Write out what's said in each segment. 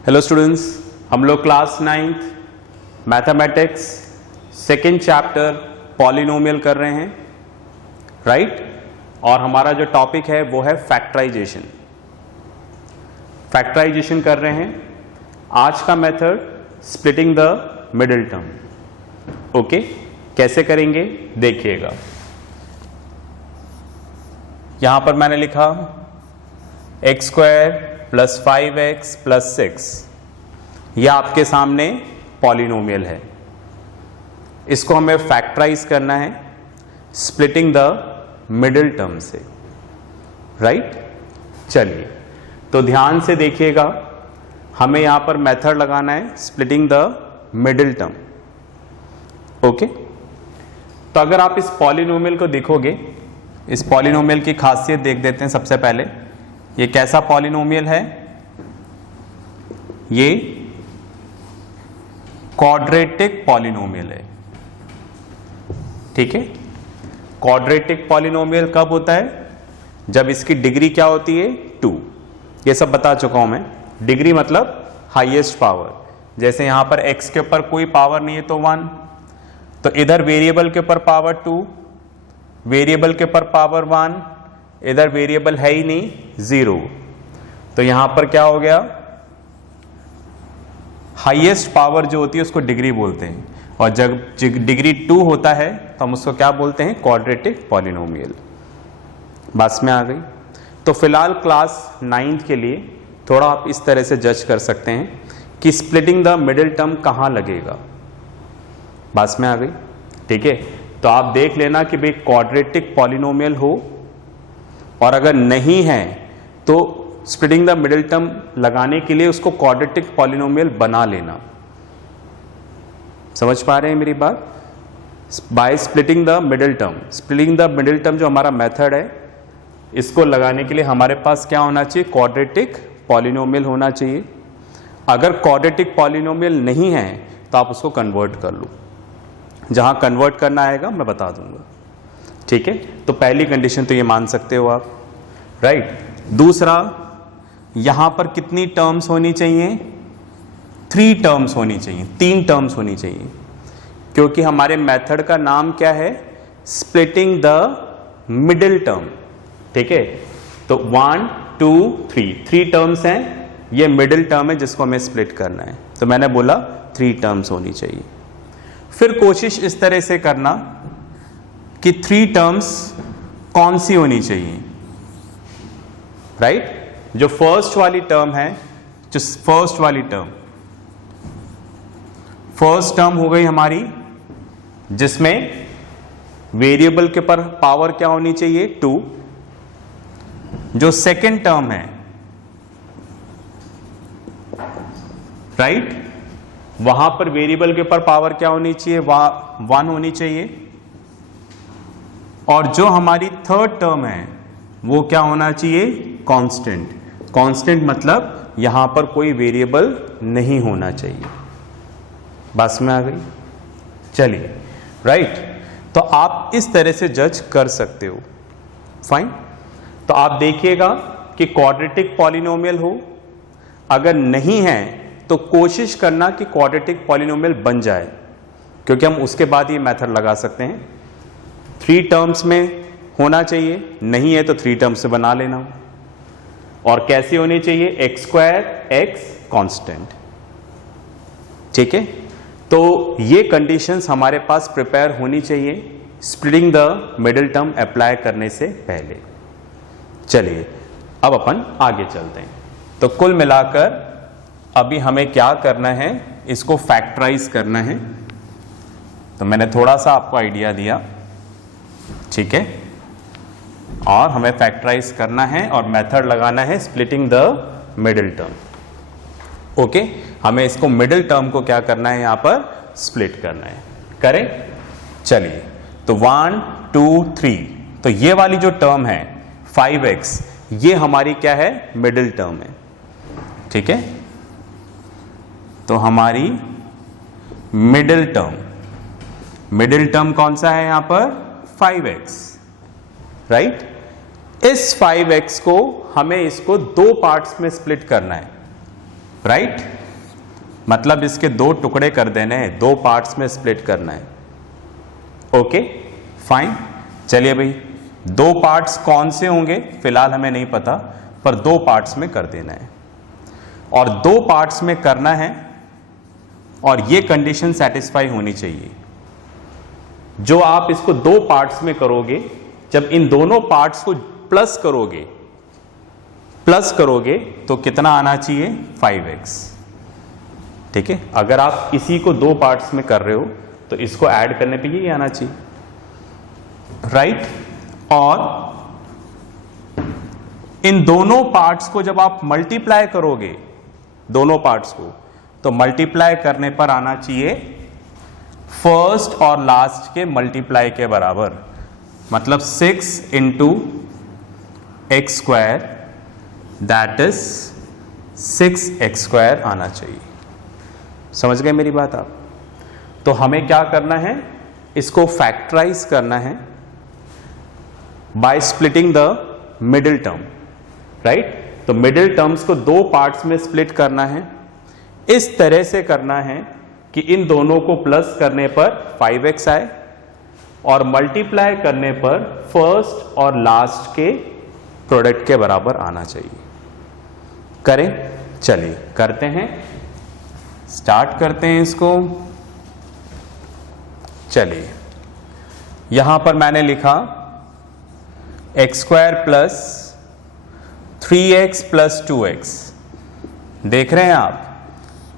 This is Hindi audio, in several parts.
हेलो स्टूडेंट्स, हम लोग class 9th mathematics second chapter polynomial कर रहे हैं, राइट। और हमारा जो टॉपिक है वो है फैक्टराइजेशन। फैक्टराइजेशन कर रहे हैं। आज का method splitting the middle term. Okay, कैसे करेंगे देखिएगा। यहां पर मैंने लिखा x square plus 5x plus 6, यह आपके सामने पॉलिनोमियल है। इसको हमें फैक्टराइज करना है स्प्लिटिंग द मिडिल टर्म से, राइट। चलिए, तो ध्यान से देखिएगा, हमें यहां पर मेथड लगाना है splitting the middle term. Okay, तो अगर आप इस पॉलिनोमियल को देखोगे, इस पॉलिनोमियल की खासियत देख देते हैं। सबसे पहले ये कैसा पॉलिनोमियल है? ये क्वाड्रेटिक पॉलिनोमियल है, ठीक है। क्वाड्रेटिक पॉलिनोमियल कब होता है? जब इसकी डिग्री क्या होती है? 2। ये सब बता चुका हूं मैं। डिग्री मतलब हाईएस्ट पावर। जैसे यहां पर x के ऊपर कोई पावर नहीं है तो 1, तो इधर वेरिएबल के ऊपर पावर 2, वेरिएबल के ऊपर पावर 1, इधर वेरिएबल है ही नहीं, 0। तो यहां पर क्या हो गया? हाईएस्ट पावर जो होती है उसको डिग्री बोलते हैं, और जब डिग्री 2 होता है तो हम उसको क्या बोलते हैं? Quadratic polynomial. बात में आ गई। तो फिलहाल क्लास 9th के लिए थोड़ा आप इस तरह से जज कर सकते हैं कि स्प्लिटिंग द मिडिल टर्म कहां लगेगा। बात में आ गई, ठीक है। तो आप देख लेना कि भाई क्वाड्रेटिक पॉलिनोमियल हो, और अगर नहीं है तो स्प्लिटिंग द मिडिल टर्म लगाने के लिए उसको क्वाड्रेटिक पॉलिनोमियल बना लेना। समझ पा रहे हैं मेरी बात? Bye splitting the middle term. Splitting the middle term जो हमारा मेथड है, इसको लगाने के लिए हमारे पास क्या होना चाहिए? क्वाड्रेटिक पॉलिनोमियल होना चाहिए। अगर क्वाड्रेटिक पॉलिनोमियल नहीं है तो आप उसको कन्वर्ट कर लो। जहां कन्वर्ट करना आएगा मैं बता दूंगा, ठीक है। तो पहली कंडीशन तो ये मान सकते हो आप, राइट। दूसरा, यहां पर कितनी टर्म्स होनी चाहिए? 3 टर्म्स होनी चाहिए, 3 टर्म्स होनी चाहिए, क्योंकि हमारे मेथड का नाम क्या है? स्प्लिटिंग द मिडिल टर्म, ठीक है। तो 1 2 3 टर्म्स हैं। ये मिडिल टर्म है जिसको हमें स्प्लिट करना है, तो मैंने बोला 3 टर्म्स होनी चाहिए। फिर कोशिश इस तरह से करना कि 3 टर्म्स कौन सी होनी चाहिए, राइट। जो फर्स्ट वाली टर्म है, जो फर्स्ट वाली टर्म, फर्स्ट टर्म हो गई हमारी, जिसमें वेरिएबल के पर पावर क्या होनी चाहिए? 2। जो सेकंड टर्म है, राइट, वहां पर वेरिएबल के ऊपर पावर क्या होनी चाहिए? 1 होनी चाहिए। और जो हमारी थर्ड टर्म है वो क्या होना चाहिए? कांस्टेंट। कांस्टेंट मतलब यहां पर कोई वेरिएबल नहीं होना चाहिए। बस में आ गई। चलिए, राइट। तो आप इस तरह से जज कर सकते हो, फाइन। तो आप देखिएगा कि क्वाड्रेटिक पॉलिनोमियल हो, अगर नहीं है तो कोशिश करना कि क्वाड्रेटिक पॉलिनोमियल बन जाए, क्योंकि हम उसके बाद ये मेथड लगा सकते हैं। 3 टर्म्स में होना चाहिए, नहीं है तो 3 टर्म्स से बना लेना। और कैसे होनी चाहिए? एक्स स्क्वायर एक्स कांस्टेंट, ठीक है। तो ये कंडीशंस हमारे पास प्रिपेयर होनी चाहिए splitting the middle term apply करने से पहले। चलिए, अब अपन आगे चलते हैं। तो कुल मिलाकर अभी हमें क्या करना है? इसको फैक्टराइज करना है। तो मैंने थोड़ा सा आपको आइडिया दिया, ठीक है। और हमें फैक्टराइज करना है और मेथड लगाना है splitting the middle term. Okay, हमें इसको मिडिल टर्म को क्या करना है? यहां पर स्प्लिट करना है। करें? चलिए, तो 1 2 3, तो ये वाली जो टर्म है 5x, ये हमारी क्या है? मिडिल टर्म है, ठीक है। तो हमारी मिडिल टर्म कौन सा है यहां पर? 5x, right. इस 5x को हमें इसको 2 पार्ट्स में स्प्लिट करना है। राइट, मतलब इसके दो टुकड़े कर देने हैं, दो पार्ट्स में स्प्लिट करना है। ओके फाइन, चलिए भाई, दो पार्ट्स कौन से होंगे फिलहाल हमें नहीं पता, पर दो पार्ट्स में कर देना है, और दो पार्ट्स में करना है, और ये कंडीशन सेटिस्फाई होनी चाहिए। जो आप इसको दो पार्ट्स में करोगे, जब इन दोनों पार्ट्स को प्लस करोगे तो कितना आना चाहिए, 5x। ठीक है, अगर आप इसी को दो पार्ट्स में कर रहे हो तो इसको ऐड करने पे ये आना चाहिए, राइट। और इन दोनों पार्ट्स को जब आप मल्टीप्लाई करोगे, दोनों पार्ट्स को, तो मल्टीप्लाई करने पर आना चाहिए फर्स्ट और लास्ट के मल्टीप्लाई के बराबर, मतलब 6 into x square, that is 6x square आना चाहिए। समझ गए मेरी बात आप? तो हमें क्या करना है, इसको फैक्टराइज करना है by splitting the middle term, right. तो मिडिल टर्म्स को दो पार्ट्स में स्प्लिट करना है, इस तरह से करना है कि इन दोनों को प्लस करने पर 5x आए और मल्टीप्लाई करने पर फर्स्ट और लास्ट के प्रोडक्ट के बराबर आना चाहिए। करें, चलिए करते हैं, स्टार्ट करते हैं इसको। चलिए, यहां पर मैंने लिखा x square plus 3x plus 2x। देख रहे हैं आप,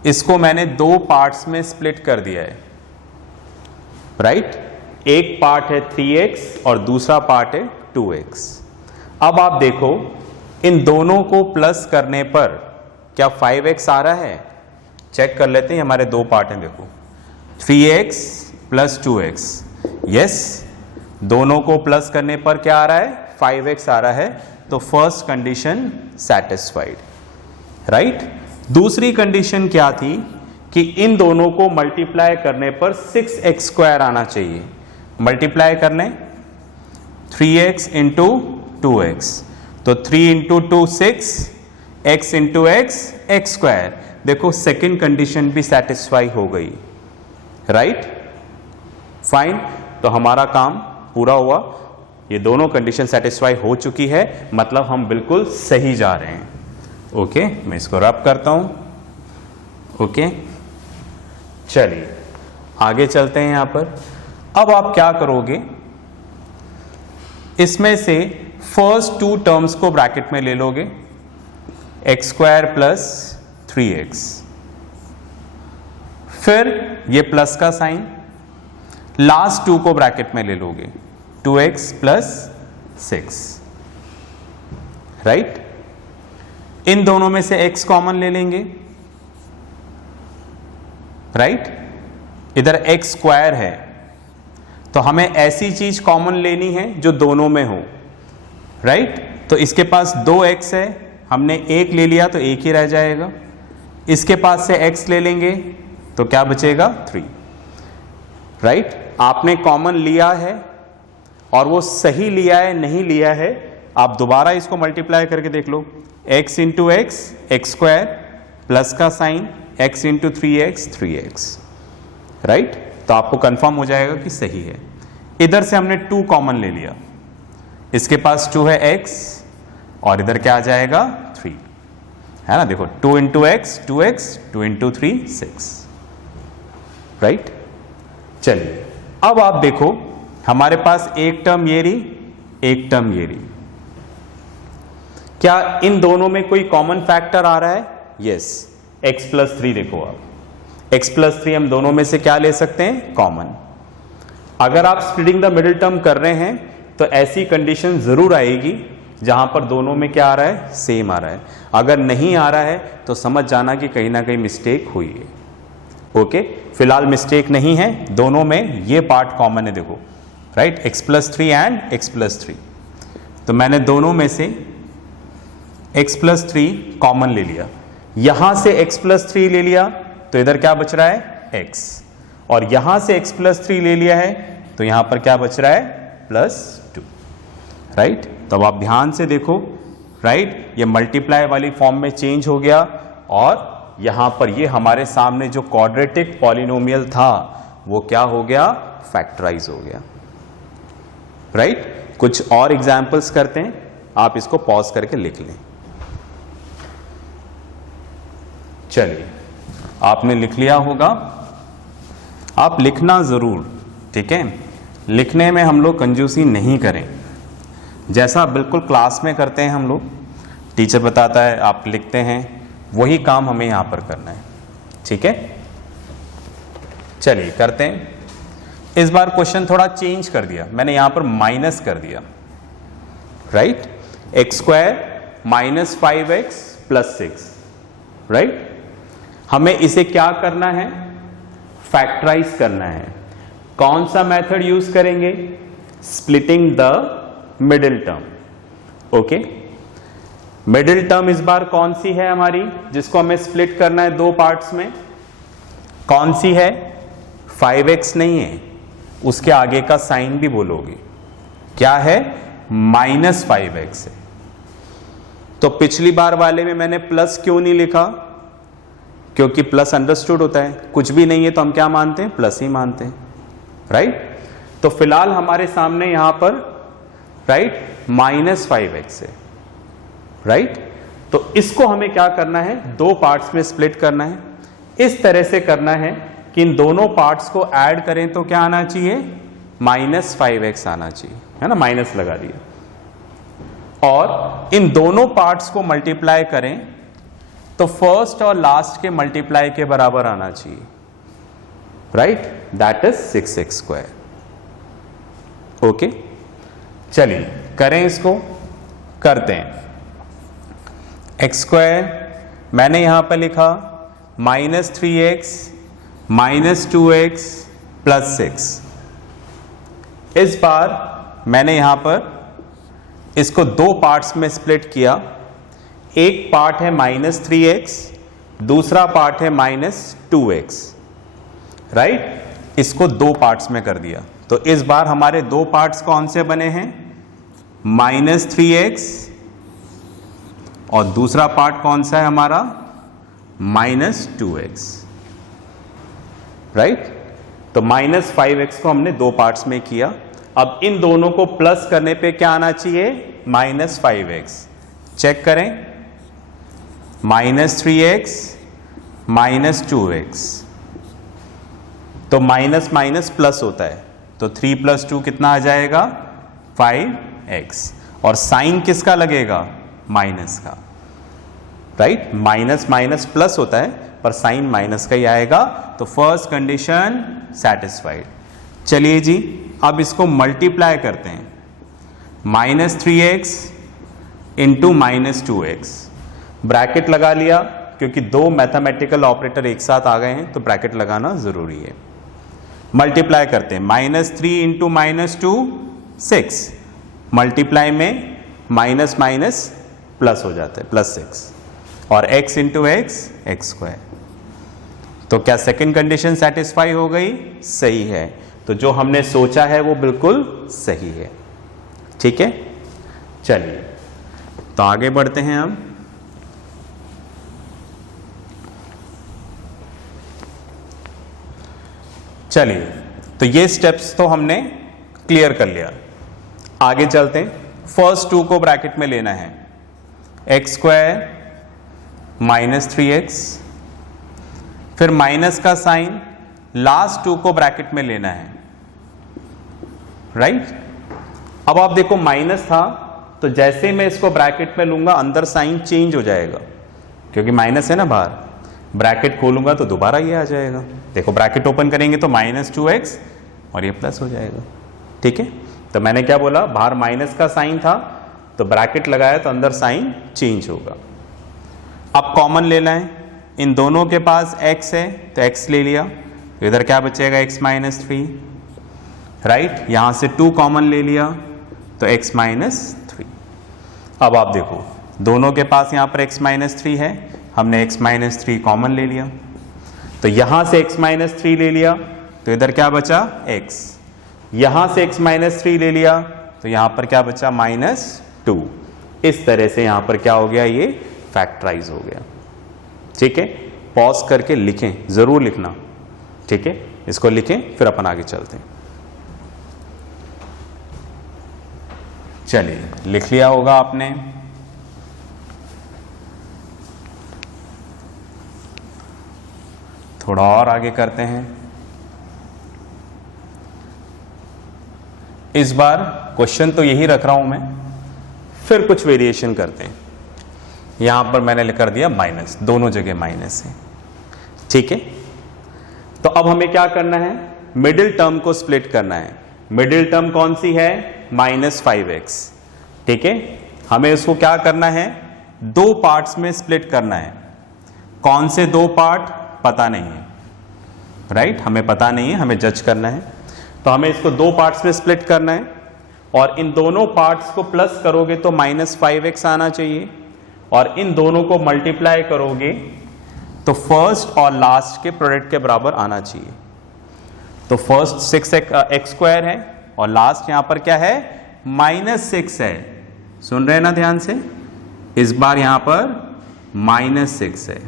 इसको मैंने दो पार्ट्स में स्प्लिट कर दिया है, राइट। एक पार्ट है 3x और दूसरा पार्ट है 2x। अब आप देखो, इन दोनों को प्लस करने पर क्या 5x आ रहा है? चेक कर लेते हैं, हमारे दो पार्ट हैं, देखो 3x प्लस 2x, यस। दोनों को प्लस करने पर क्या आ रहा है? 5x आ रहा है, तो फर्स्ट कंडीशन सेटिस्फाइड, राइट। दूसरी कंडीशन क्या थी कि इन दोनों को मल्टीप्लाई करने पर 6x स्क्वायर आना चाहिए। मल्टीप्लाई करने 3x इंटू 2x, तो 3 into 2 6, x into x x square. देखो सेकेंड कंडीशन भी सेटिस्फाई हो गई, राइट, फाइन। तो हमारा काम पूरा हुआ, ये दोनों कंडीशन सेटिस्फाई हो चुकी है, मतलब हम बिल्कुल सही जा रहे हैं। ओके, मैं इसको रब करता हूं। ओके, चलिए आगे चलते हैं। यहां पर अब आप क्या करोगे, इसमें से फर्स्ट टू टर्म्स को ब्रैकेट में ले लोगे, एक्स स्क्वायर प्लस 3x, फिर ये प्लस का साइन, लास्ट टू को ब्रैकेट में ले लोगे, 2x प्लस 6, राइट। इन दोनों में से x कॉमन ले लेंगे, राइट। इधर x स्क्वायर है, तो हमें ऐसी चीज कॉमन लेनी है जो दोनों में हो, राइट। तो इसके पास 2x है, हमने एक ले लिया तो एक ही रह जाएगा। इसके पास से x ले लेंगे तो क्या बचेगा? 3, राइट। आपने कॉमन लिया है और वो सही लिया है नहीं लिया है, आप दोबारा इसको मल्टीप्लाई करके देख लो, x into x x square, plus का sign, x into 3x 3x, right. तो आपको कंफर्म हो जाएगा कि सही है। इधर से हमने 2 कॉमन ले लिया, इसके पास 2 है x और इधर क्या आ जाएगा? 3, है ना। देखो 2 into x 2x, 2 into 3 6, right. चलिए अब आप देखो, हमारे पास एक टर्म ये रही, एक टर्म ये रही। क्या इन दोनों में कोई कॉमन फैक्टर आ रहा है? Yes, x plus 3। देखो आप, x प्लस 3 हम दोनों में से क्या ले सकते हैं? कॉमन। अगर आप स्प्लिटिंग द मिडिल टर्म कर रहे हैं तो ऐसी कंडीशन जरूर आएगी जहां पर दोनों में क्या आ रहा है? सेम आ रहा है। अगर नहीं आ रहा है तो समझ जाना कि कहीं ना कहीं मिस्टेक हुई है। ओके, फिलहाल मिस्टेक नहीं है, दोनों में ये पार्ट कॉमन है, देखो, right, x plus 3 and x plus 3। तो मैंने दोनों में से x प्लस 3 कॉमन ले लिया, यहां से x प्लस 3 ले लिया तो इधर क्या बच रहा है? x, और यहां से x प्लस 3 ले लिया है तो यहां पर क्या बच रहा है? Plus 2, right. तो अब आप ध्यान से देखो, राइट, ये मल्टीप्लाई वाली फॉर्म में चेंज हो गया और यहां पर ये हमारे सामने जो क्वाड्रेटिक पॉलिनोमियल था वो क्या हो गया, फैक्टराइज हो गया। राइट? कुछ और एग्जाम्पल्स करते हैं, आप इसको पॉज करके लिख लें। चलिए, आपने लिख लिया होगा, आप लिखना जरूर, ठीक है? लिखने में हम लोग कंजूसी नहीं करें, जैसा बिल्कुल क्लास में करते हैं हम लोग, टीचर बताता है आप लिखते हैं, वही काम हमें यहां पर करना है, ठीक है? चलिए करते हैं। इस बार क्वेश्चन थोड़ा चेंज कर दिया मैंने, यहां पर माइनस कर दिया। Right? X square minus 5x plus 6। Right? हमें इसे क्या करना है, फैक्टराइज करना है। कौन सा मेथड यूज करेंगे, splitting the middle term. Okay, middle term इस बार कौन सी है हमारी, जिसको हमें स्प्लिट करना है दो पार्ट्स में? कौन सी है? 5x नहीं है, उसके आगे का साइन भी बोलोगे, क्या है, माइनस 5x है। तो पिछली बार वाले में मैंने प्लस क्यों नहीं लिखा, क्योंकि प्लस अंडरस्टूड होता है, कुछ भी नहीं है तो हम क्या मानते हैं, प्लस ही मानते हैं। राइट? तो फिलहाल हमारे सामने यहां पर राइट माइनस 5x है। राइट? तो इसको हमें क्या करना है, दो पार्ट्स में स्प्लिट करना है। इस तरह से करना है कि इन दोनों पार्ट्स को ऐड करें तो क्या आना चाहिए, माइनस 5x आना चाहिए, है ना, माइनस लगा दिया। और इन दोनों पार्ट्स को मल्टीप्लाई करें तो फर्स्ट और लास्ट के मल्टीप्लाई के बराबर आना चाहिए। Right? That is 6x square. Okay, चलिए करें, इसको करते हैं। एक्स स्क्वायर मैंने यहां पर लिखा minus 3x minus 2x plus 6। इस बार मैंने यहां पर इसको दो पार्ट्स में स्प्लिट किया। एक पार्ट है माइनस 3x, दूसरा पार्ट है माइनस 2x। राइट? इसको दो पार्ट्स में कर दिया। तो इस बार हमारे दो पार्ट्स कौन से बने हैं, माइनस 3x, और दूसरा पार्ट कौन सा है हमारा, माइनस 2x। राइट? तो माइनस 5x को हमने दो पार्ट्स में किया। अब इन दोनों को प्लस करने पे क्या आना चाहिए, माइनस 5x। चेक करें, माइनस 3x माइनस 2x, तो माइनस माइनस प्लस होता है, तो 3 प्लस 2 कितना आ जाएगा, 5x। और साइन किसका लगेगा, माइनस का। राइट? माइनस माइनस प्लस होता है पर साइन माइनस का ही आएगा। तो फर्स्ट कंडीशन सेटिस्फाइड। चलिए जी, अब इसको मल्टीप्लाई करते हैं। Minus 3x into minus 2x, bracket लगा लिया, क्योंकि दो मैथमेटिकल ऑपरेटर एक साथ आ गए हैं तो ब्रैकेट लगाना जरूरी है। मल्टीप्लाई करते हैं, माइनस 3 इंटू माइनस 2 6, मल्टीप्लाई में माइनस माइनस प्लस हो जाता है, प्लस 6, और x into x x square. तो क्या सेकंड कंडीशन सेटिस्फाई हो गई, सही है। तो जो हमने सोचा है वो बिल्कुल सही है। ठीक है, चलिए तो आगे बढ़ते हैं हम। चलिए, तो ये स्टेप्स तो हमने क्लियर कर लिया। आगे चलते हैं। फर्स्ट 2 को ब्रैकेट में लेना है, एक्स स्क्वायर माइनस 3x, फिर माइनस का साइन, लास्ट 2 को ब्रैकेट में लेना है। राइट? अब आप देखो माइनस था, तो जैसे मैं इसको ब्रैकेट में लूंगा अंदर साइन चेंज हो जाएगा, क्योंकि माइनस है ना बाहर। ब्रैकेट खोलूंगा तो दोबारा ये आ जाएगा। देखो ब्रैकेट ओपन करेंगे तो माइनस 2x और ये प्लस हो जाएगा। ठीक है, तो मैंने क्या बोला, बाहर माइनस का साइन था तो ब्रैकेट लगाया तो अंदर साइन चेंज होगा। अब कॉमन लेना है, इन दोनों के पास x है तो x ले लिया, तो इधर क्या बचेगा, x माइनस 3। राइट? यहां से 2 कॉमन ले लिया तो x माइनस 3। अब आप देखो दोनों के पास यहां पर x माइनस 3 है, हमने x माइनस 3 कॉमन ले लिया, तो यहां से x माइनस 3 ले लिया तो इधर क्या बचा, x। यहां से x माइनस 3 ले लिया तो यहां पर क्या बचा, माइनस 2। इस तरह से यहां पर क्या हो गया, ये फैक्टराइज हो गया। ठीक है, पॉज करके लिखें, जरूर लिखना, ठीक है। इसको लिखें फिर अपन आगे चलते हैं। चलिए, लिख लिया होगा आपने। थोड़ा और आगे करते हैं। इस बार क्वेश्चन तो यही रख रहा हूं मैं, फिर कुछ वेरिएशन करते हैं। यहां पर मैंने कर दिया माइनस, दोनों जगह माइनस है, ठीक है। तो अब हमें क्या करना है, मिडिल टर्म को स्प्लिट करना है। मिडिल टर्म कौन सी है, -5x, ठीक है। हमें उसको क्या करना है, दो पार्ट्स में स्प्लिट करना है। कौन से दो पार्ट, पता नहीं है, राइट, हमें पता नहीं है, हमें जज करना है। तो हमें इसको दो पार्ट्स में स्प्लिट करना है, और इन दोनों पार्ट्स को प्लस करोगे तो -5x आना चाहिए, और इन दोनों को मल्टीप्लाई करोगे तो फर्स्ट और लास्ट के प्रोडक्ट के बराबर आना चाहिए। तो फर्स्ट 6x² है और लास्ट यहां पर क्या है, -6 है। सुन रहे हैं ना ध्यान से, इस बार यहां पर -6 है,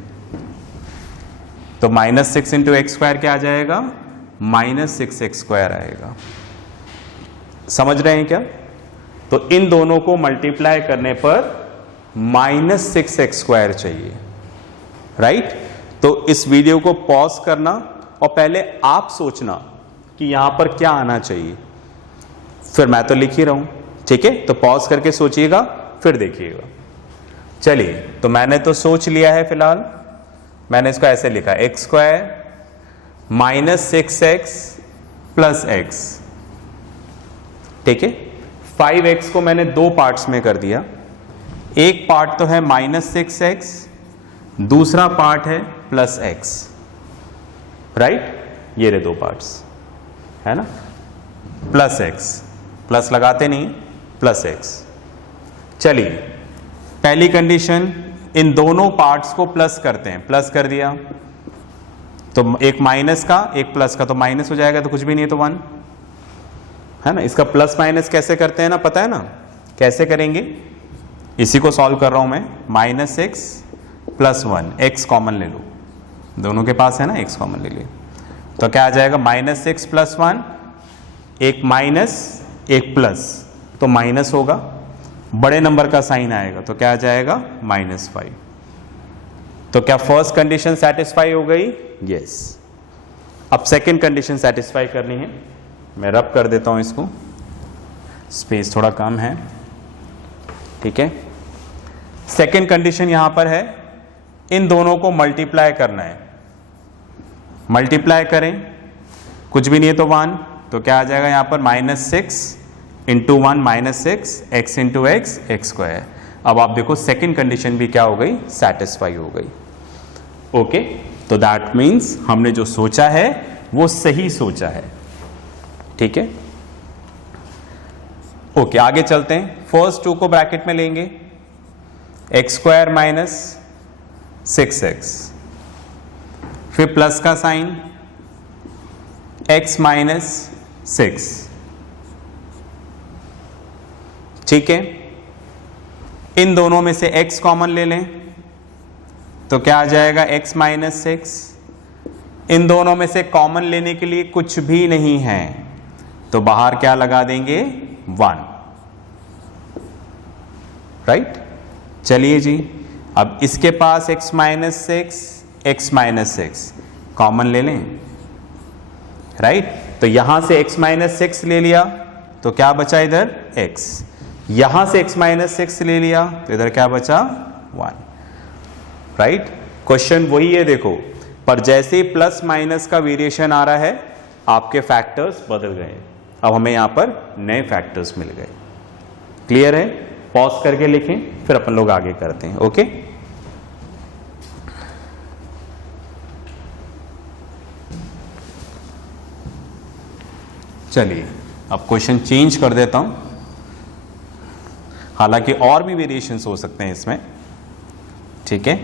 तो -6 इंटू x² क्या आ जाएगा, -6x² आएगा। समझ रहे हैं क्या। तो इन दोनों को मल्टीप्लाई करने पर -6x² चाहिए, राइट। तो इस वीडियो को पॉज करना और पहले आप सोचना कि यहां पर क्या आना चाहिए, फिर मैं तो लिख ही रहा हूं, ठीक है। तो पॉज करके सोचिएगा फिर देखिएगा। चलिए, तो मैंने तो सोच लिया है, फिलहाल मैंने इसको ऐसे लिखा, x² -6x + x, ठीक है। 5x को मैंने दो पार्ट्स में कर दिया। एक पार्ट तो है -6x, दूसरा पार्ट है +x, राइट। ये रहे दो पार्ट्स, है ना, +x, प्लस लगाते नहीं, +x। चलिए, पहली कंडीशन, इन दोनों पार्ट्स को प्लस करते हैं, प्लस कर दिया तो एक माइनस का एक प्लस का, तो माइनस हो जाएगा, तो कुछ भी नहीं है तो 1, है ना। इसका प्लस माइनस कैसे करते हैं ना, पता है ना कैसे करेंगे, इसी को सॉल्व कर रहा हूं मैं। -6 + 1, x कॉमन ले लो, दोनों के पास है ना, x कॉमन ले लिया, तो क्या आ जाएगा, -6 + 1, एक माइनस एक प्लस, तो माइनस होगा, बड़े नंबर का साइन आएगा, तो क्या आ जाएगा, -5। तो क्या फर्स्ट कंडीशन सेटिस्फाई हो गई, यस। अब सेकंड कंडीशन सेटिस्फाई करनी है, मैं रब कर देता हूं इसको, स्पेस थोड़ा कम है, ठीक है। सेकंड कंडीशन यहां पर है, इन दोनों को मल्टीप्लाई करना है। मल्टीप्लाई करें, कुछ भी नहीं है तो 1, तो क्या आ जाएगा यहां पर, -6 into 1 -6, x into x, x²। अब आप देखो सेकंड कंडीशन भी क्या हो गई, सेटिस्फाई हो गई, ओके। तो दैट मीन्स हमने जो सोचा है वो सही सोचा है, ठीक है। ओके, आगे चलते हैं। फर्स्ट 2 को ब्रैकेट में लेंगे, x² - 6x, फिर प्लस का साइन, x - 6, ठीक है। इन दोनों में से x कॉमन ले लें, तो क्या आ जाएगा, x - 6। इन दोनों में से कॉमन लेने के लिए कुछ भी नहीं है, तो बाहर क्या लगा देंगे, 1, राइट। चलिए जी, अब इसके पास x - 6 कॉमन ले लें, राइट। तो यहां से x - 6 ले लिया, तो क्या बचा इधर, x। यहां से x - 6 ले लिया, तो इधर क्या बचा, 1, राइट। क्वेश्चन वही है देखो, पर जैसे ही प्लस माइनस का वेरिएशन आ रहा है, आपके फैक्टर्स बदल गए। अब हमें यहां पर नए फैक्टर्स मिल गए। क्लियर है, पॉज करके लिखें, फिर अपन लोग आगे करते हैं, ओके। चलिए, अब क्वेश्चन चेंज कर देता हूं, हालांकि और भी वेरिएशंस हो सकते हैं इसमें, ठीक है।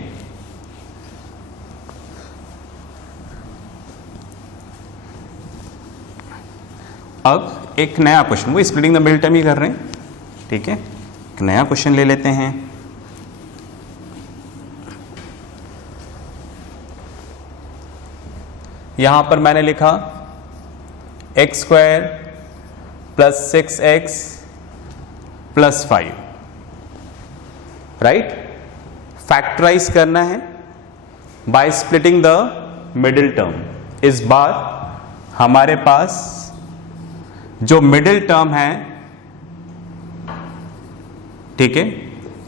अब एक नया क्वेश्चन, वो स्प्लिटिंग द मिडिल टर्म ही कर रहे हैं, ठीक है। एक नया क्वेश्चन ले लेते हैं। यहां पर मैंने लिखा x square plus 6x plus 5, right. Factorise करना है by splitting the middle term. इस बार हमारे पास जो मिडिल टर्म है, ठीक है,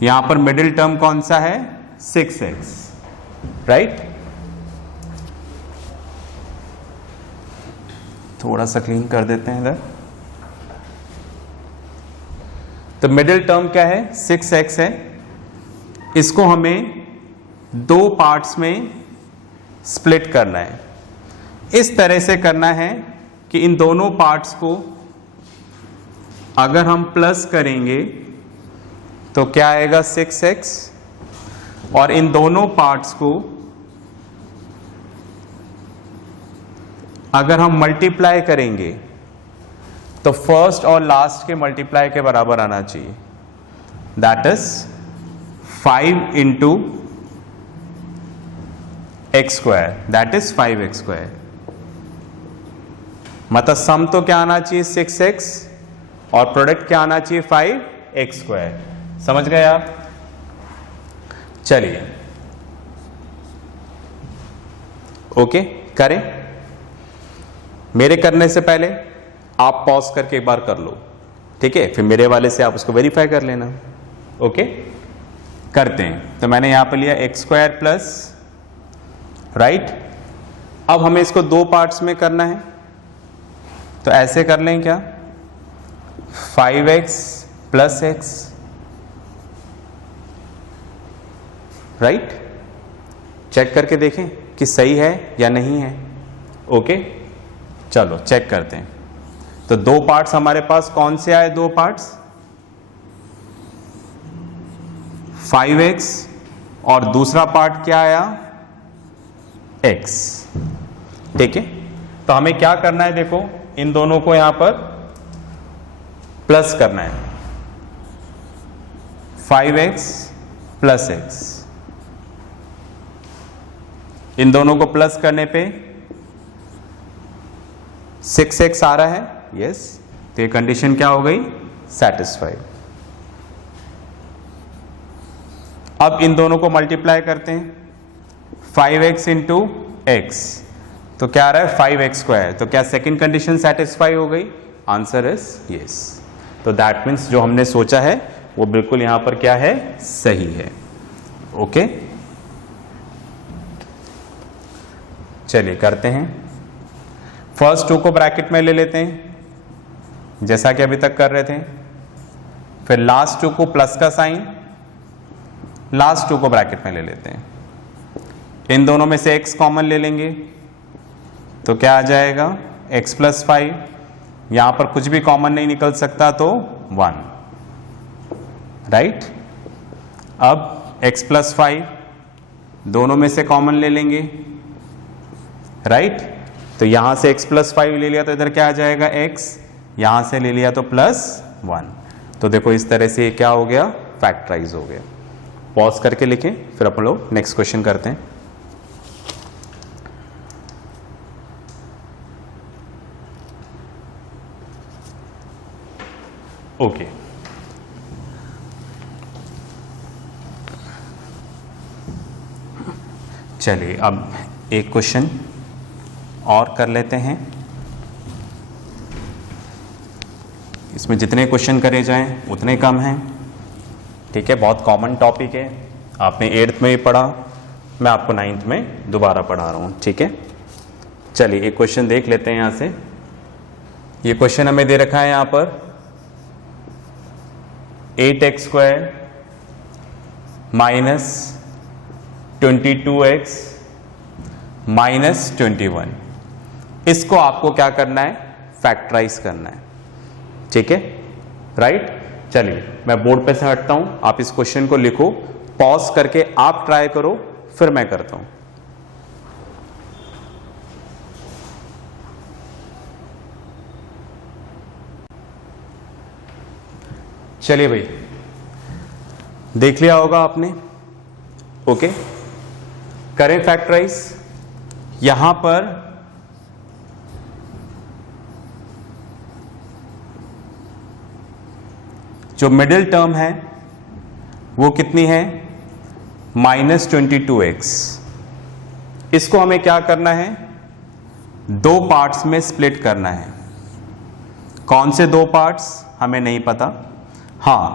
यहां पर मिडिल टर्म कौन सा है, 6x, राइट। थोड़ा सा क्लीन कर देते हैं इधर। तो मिडिल टर्म क्या है, 6x है। इसको हमें दो पार्ट्स में स्प्लिट करना है। इस तरह से करना है कि इन दोनों पार्ट्स को अगर हम प्लस करेंगे तो क्या आएगा, 6x, और इन दोनों पार्ट्स को अगर हम मल्टीप्लाई करेंगे तो फर्स्ट और लास्ट के मल्टीप्लाई के बराबर आना चाहिए। That is 5 into x square, that is 5x square. मतलब सम तो क्या आना चाहिए, 6x, और प्रोडक्ट क्या आना चाहिए, 5x स्क्वायर। समझ गए आप? चलिए ओके, करें। मेरे करने से पहले आप पॉज करके एक बार कर लो, ठीक है, फिर मेरे वाले से आप उसको वेरीफाई कर लेना। ओके, करते हैं। तो मैंने यहां पर लिया एक्स स्क्वायर प्लस, राइट। अब हमें इसको दो पार्ट्स में करना है, तो ऐसे कर लें क्या, 5x plus x, right. Check करके देखें कि सही है या नहीं है। ओके, चलो चेक करते हैं। तो दो पार्ट्स हमारे पास कौन से आए, दो पार्ट्स 5x, और दूसरा पार्ट क्या आया, x, ठीक है। तो हमें क्या करना है, देखो इन दोनों को यहां पर प्लस करना है, 5x प्लस x। इन दोनों को प्लस करने पे 6x आ रहा है, यस। तो ये कंडीशन क्या हो गई, सेटिस्फाइड। अब इन दोनों को मल्टीप्लाई करते हैं, 5x इंटू एक्स, तो क्या आ रहा है, 5x स्क्वायर। तो क्या सेकंड कंडीशन सेटिस्फाई हो गई, आंसर इज यस। तो दैट मीन्स जो हमने सोचा है वो बिल्कुल यहां पर क्या है, सही है। ओके, चलिए करते हैं। फर्स्ट टू को ब्रैकेट में ले लेते हैं जैसा कि अभी तक कर रहे थे, फिर लास्ट टू को प्लस का साइन, लास्ट टू को ब्रैकेट में ले लेते हैं। इन दोनों में से x कॉमन ले लेंगे तो क्या आ जाएगा, x प्लस 5। यहां पर कुछ भी कॉमन नहीं निकल सकता तो 1, राइट। अब x प्लस 5 दोनों में से कॉमन ले लेंगे, राइट। तो यहां से x प्लस 5 ले लिया तो इधर क्या आ जाएगा, x, यहां से ले लिया तो प्लस 1। तो देखो इस तरह से क्या हो गया, फैक्टराइज हो गया। पॉज करके लिखें, फिर अपन लोग नेक्स्ट क्वेश्चन करते हैं। ओके, चलिए अब एक क्वेश्चन और कर लेते हैं। इसमें जितने क्वेश्चन करे जाएं उतने कम हैं, ठीक है। बहुत कॉमन टॉपिक है, आपने 8th में भी पढ़ा, मैं आपको 9th में दोबारा पढ़ा रहा हूँ, ठीक है। चलिए एक क्वेश्चन देख लेते हैं यहाँ से। ये क्वेश्चन हमें दे रखा है यहाँ पर 8x square minus 22x minus 21। इसको आपको क्या करना है, फैक्टराइज करना है, ठीक है, राइट। चलिए मैं बोर्ड पे से हटता हूं, आप इस क्वेश्चन को लिखो, पॉज करके आप ट्राई करो, फिर मैं करता हूं। चलिए भाई, देख लिया होगा आपने, ओके। करें फैक्टराइज। यहां पर जो मिडिल टर्म है वो कितनी है, -22x। इसको हमें क्या करना है, दो पार्ट्स में स्प्लिट करना है। कौन से दो पार्ट्स हमें नहीं पता, हाँ,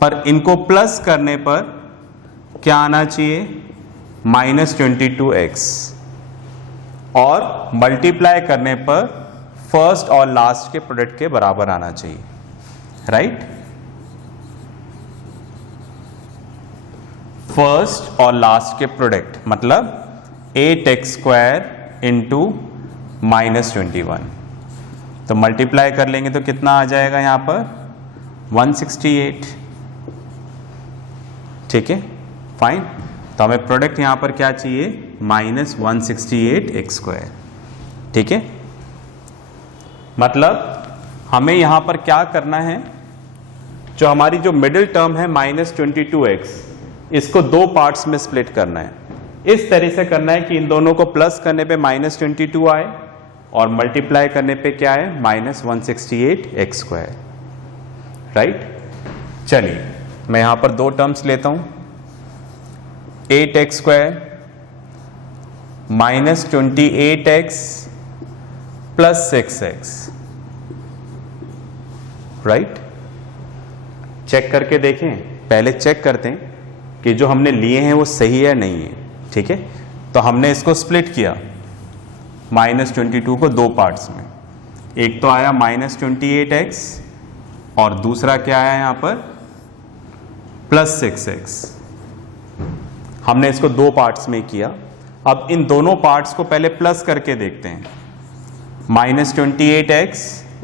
पर इनको प्लस करने पर क्या आना चाहिए, -22x, और मल्टीप्लाई करने पर फर्स्ट और लास्ट के प्रोडक्ट के बराबर आना चाहिए, राइट। फर्स्ट और लास्ट के प्रोडक्ट मतलब 8x² इंटू -21, तो मल्टीप्लाई कर लेंगे तो कितना आ जाएगा यहां पर 168, ठीक है, फाइन। तो हमें प्रोडक्ट यहां पर क्या चाहिए, -168x², ठीक है। मतलब हमें यहां पर क्या करना है, जो हमारी जो मिडिल टर्म है -22x, इसको दो पार्ट्स में स्प्लिट करना है। इस तरह से करना है कि इन दोनों को प्लस करने पे -22 आए और मल्टीप्लाई करने पे क्या है, -168x², राइट। चलिए मैं यहां पर दो टर्म्स लेता हूं, 8x² -28x plus 6x, right. Check करके देखें, पहले चेक करते हैं कि जो हमने लिए हैं वो सही है नहीं है, ठीक है। तो हमने इसको स्प्लिट किया, -22 को दो पार्ट्स में, एक तो आया -28x और दूसरा क्या आया यहां पर +6x। हमने इसको दो पार्ट्स में किया। अब इन दोनों पार्ट्स को पहले प्लस करके देखते हैं, -28x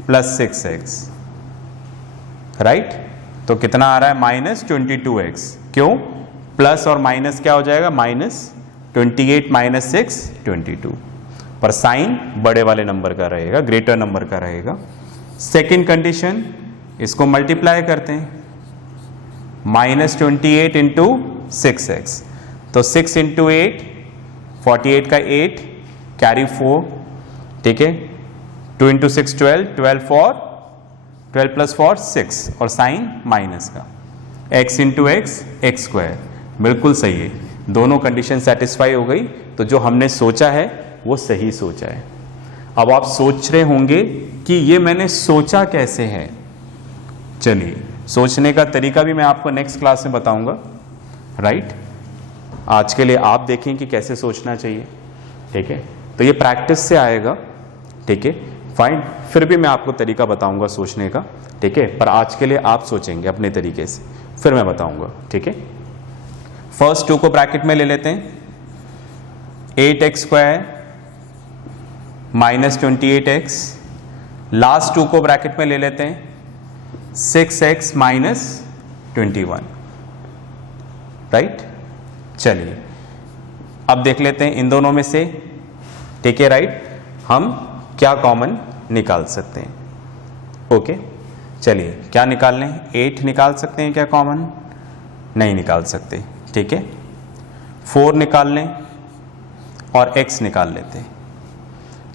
प्लस 6x, राइट। तो कितना आ रहा है, -22x। क्यों, प्लस और माइनस क्या हो जाएगा, -28 - 6 22, पर साइन बड़े वाले नंबर का रहेगा, ग्रेटर नंबर का रहेगा। सेकेंड कंडीशन, इसको मल्टीप्लाई करते हैं, -28 इंटू 6x, तो 6 इंटू 8 48 का 8 कैरी 4, ठीक है, 2 इंटू 6 12, 12 प्लस 4 6, और साइन माइनस का, x इंटू x x², बिल्कुल सही है। दोनों कंडीशन सेटिस्फाई हो गई, तो जो हमने सोचा है वो सही सोचा है। अब आप सोच रहे होंगे कि ये मैंने सोचा कैसे है। चलिए, सोचने का तरीका भी मैं आपको नेक्स्ट क्लास में बताऊंगा, राइट। आज के लिए आप देखें कि कैसे सोचना चाहिए, ठीक है। तो ये प्रैक्टिस से आएगा, ठीक है, फाइन। फिर भी मैं आपको तरीका बताऊंगा सोचने का, ठीक है, पर आज के लिए आप सोचेंगे अपने तरीके से, फिर मैं बताऊंगा, ठीक है। फर्स्ट 2 को ब्रैकेट में ले लेते हैं, 8x² -28x, लास्ट 2 को ब्रैकेट में ले लेते हैं, 6x -21, राइट। चलिए अब देख लेते हैं इन दोनों में से, ठीक है, राइट, हम क्या कॉमन निकाल सकते हैं। ओके, चलिए क्या निकाल लें, 8 निकाल सकते हैं क्या कॉमन, नहीं निकाल सकते, ठीक है। 4 निकाल लें और x निकाल लेते हैं,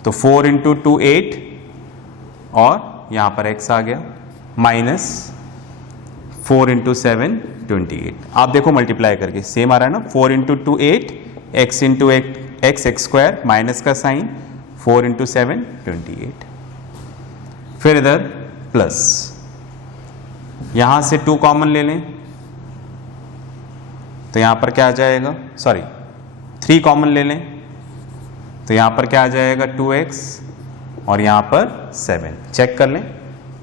तो 4 इंटू 2 8, और यहां पर x आ गया, माइनस 4 इंटू 7 28। आप देखो मल्टीप्लाई करके सेम आ रहा है ना, 4 into 2 8, x into x² minus का साइन, 4 इंटू 7 28। फिर इधर प्लस, यहां से 2 कॉमन ले लें, तो यहां पर क्या आ जाएगा, सॉरी 3 कॉमन ले लें, तो यहां पर क्या आ जाएगा 2x, और यहां पर 7। चेक कर लें,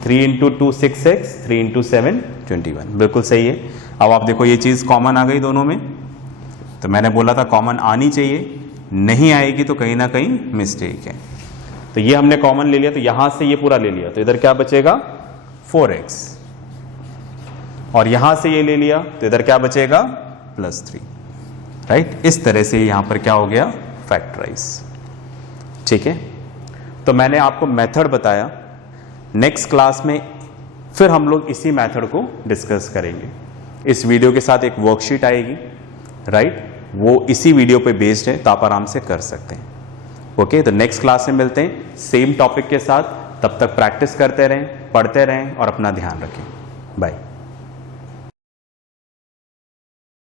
3 इंटू 2 6x, 3 इंटू 7 21, बिल्कुल सही है। अब आप देखो ये चीज़ कॉमन आ गई दोनों में, तो मैंने बोला था कॉमन आनी चाहिए, नहीं आएगी तो कहीं ना कहीं मिस्टेक है। तो ये हमने कॉमन ले लिया, तो यहां से ये पूरा ले लिया, तो इधर क्या बचेगा 4x, और यहां से ये ले लिया, तो इधर क्या बचेगा +3, राइट। इस तरह से यहां पर क्या हो गया, फैक्टराइज, ठीक है। तो मैंने आपको मेथड बताया, नेक्स्ट क्लास में फिर हम लोग इसी मेथड को डिस्कस करेंगे। इस वीडियो के साथ एक वर्कशीट आएगी, राइट, वो इसी वीडियो पे बेस्ड है, तो आप आराम से कर सकते हैं। ओके, तो नेक्स्ट क्लास में मिलते हैं सेम टॉपिक के साथ, तब तक प्रैक्टिस करते रहें, पढ़ते रहें और अपना ध्यान रखें। बाय।